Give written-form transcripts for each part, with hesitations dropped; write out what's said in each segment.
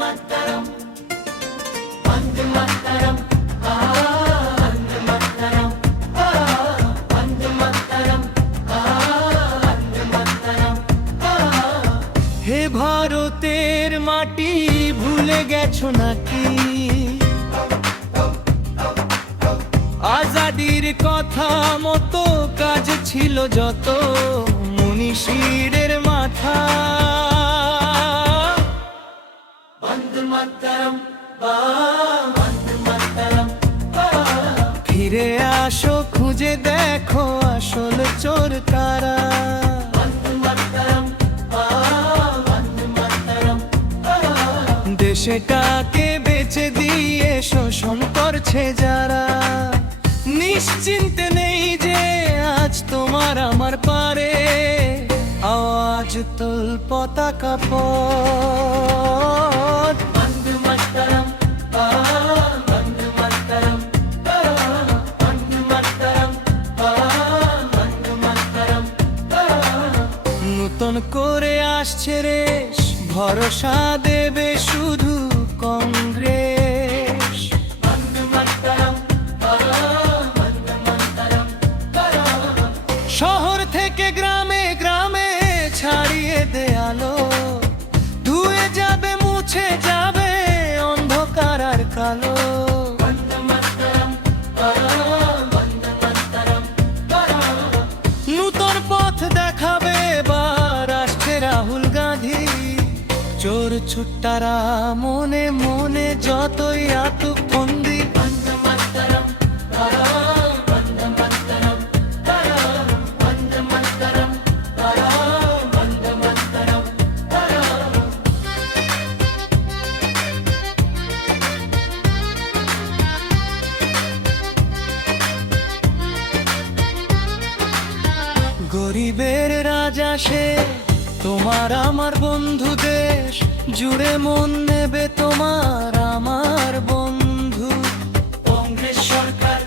Mataram, Vande Mataram, Vande Mataram, Vande Mataram, Vande Mataram। হে ভারতের মাটি ভুলে গেছো নাকি আজাদির কথা মতো কাজ ছিল যত মনীষীদের মাথা। বন্দে মাতরম, বন্দে মাতরম, ফিরে আসো খুঁজে দেখো আসল চোর কারা। বন্দে মাতরম, বন্দে মাতরম, দেশটাকে বেচে দিয়ে শোষণ করছে যারা। নিশ্চিন্তে নেই যে আজ তোমার আমার পারে আওয়াজ তোল পতাকা পথ। বন্দে মাতরম, বন্দে মাতরম, বন্দে মাতরম, বন্দে মাতরম। নতুন করে আসছে রেশ ভরসা দেবে শুধু কংগ্রেস। বন্দে মাতরম, শহর থেকে গ্রামে গ্রামে ছাড়িয়ে দে আলো, ধুয়ে যাবে মুছে যাবে অন্ধকার আর কালো। বন্দে মাতরম, বন্দে মাতরম, নূতন পথ দেখাবে এবার আসছে রাহুল গান্ধী। চোর ছুট্টারা মনে মনে যতই আতুক বন্দি। বন্দে মাতরম, বন্দে মাতরম, বন্দে মাতরম, বন্দে মাতরম। গরিবের রাজা সে তোমার আমার বন্ধু, দেশ জুড়ে মন নেবে তোমার আমার বন্ধু। কংগ্রেস সরকার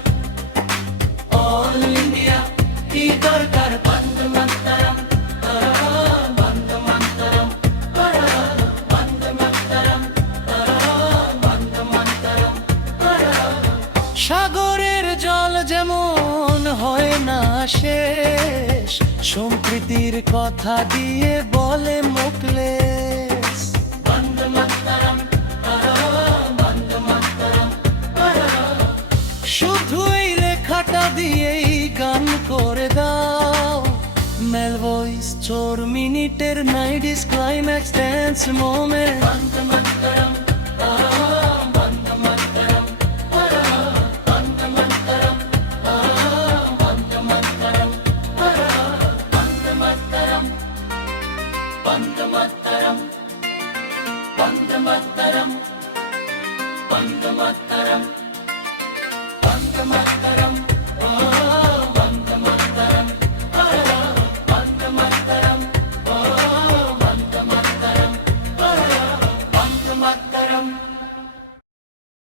অল ইন্ডিয়া কি দরকার। বন্দে মাতরম, বন্দে মাতরম, বন্দে মাতরম, বন্দে মাতরম। সাগরের জল যেমন হয় না শেষ, সম্প্রীতির কথা দিয়ে বলে মুখলেস। বন্দে মাতরম, বন্দে মাতরম, শুধু এই লেখাটা দিয়েই গান করে দাও। মেল ভয়েস 4 মিনিটের নাইডিস ক্লাইম্যাক্স ড্যান্স মোমেন্ট। বন্দে মাতরম, বন্দে মাতরম, বন্দে মাতরম, বন্দে মাতরম, বন্দে মাতরম, বন্দে মাতরম, বন্দে মাতরম, বন্দে মাতরম, বন্দে মাতরম।